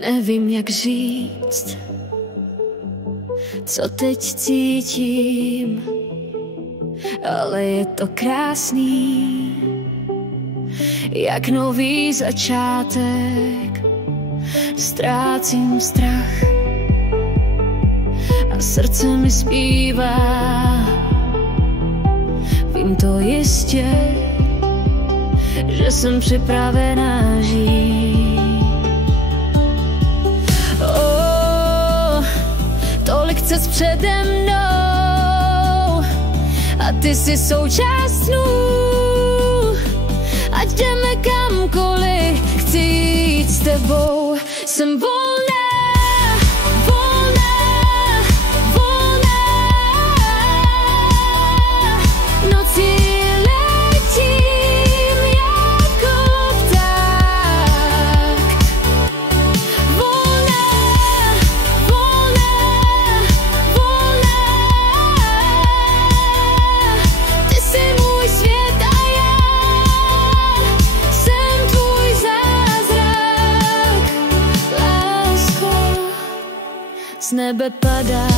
Nevím, jak říct, co teď cítím, ale je to krásný, jak nový začátek. Ztrácím strach a srdce mi zpívá. Vím to jistě, že jsem připravená žít. Tolik cest přede mnou a ty jsi součást snů. Ať jdeme kamkoliv, chci jít s tebou. Jsem volná, volná, volná. Nocí letím jako pták. Volná, volná, volná. Ty jsi můj svět a já jsem tvůj zázrak. Lásko, z nebe padá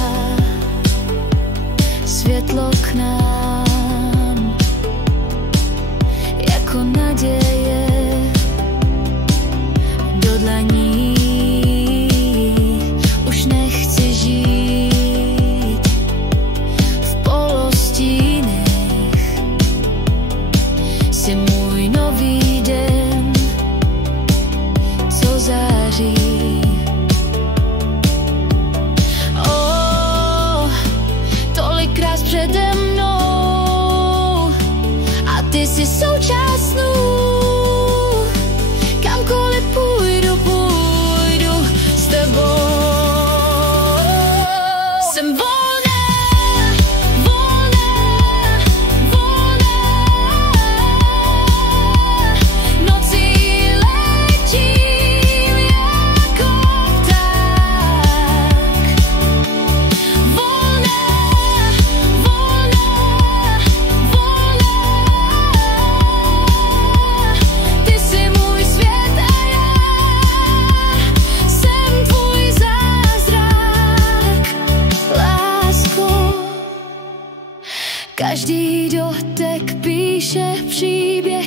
světlo k nám, jako naděje do dlaní. Už nechci žít v polostínech. Jsi můj nový den, co září. Tolikrát přede mnou a ty jsi součást snů. Kamkoliv půjdu, půjdu s tebou. Jsem volná, volná, volná. Nocí letím jako pták. Volná, volná, volná. Ty jsi můj svět a já jsem tvůj zázrak. Lásko, každý dotek píše příběh.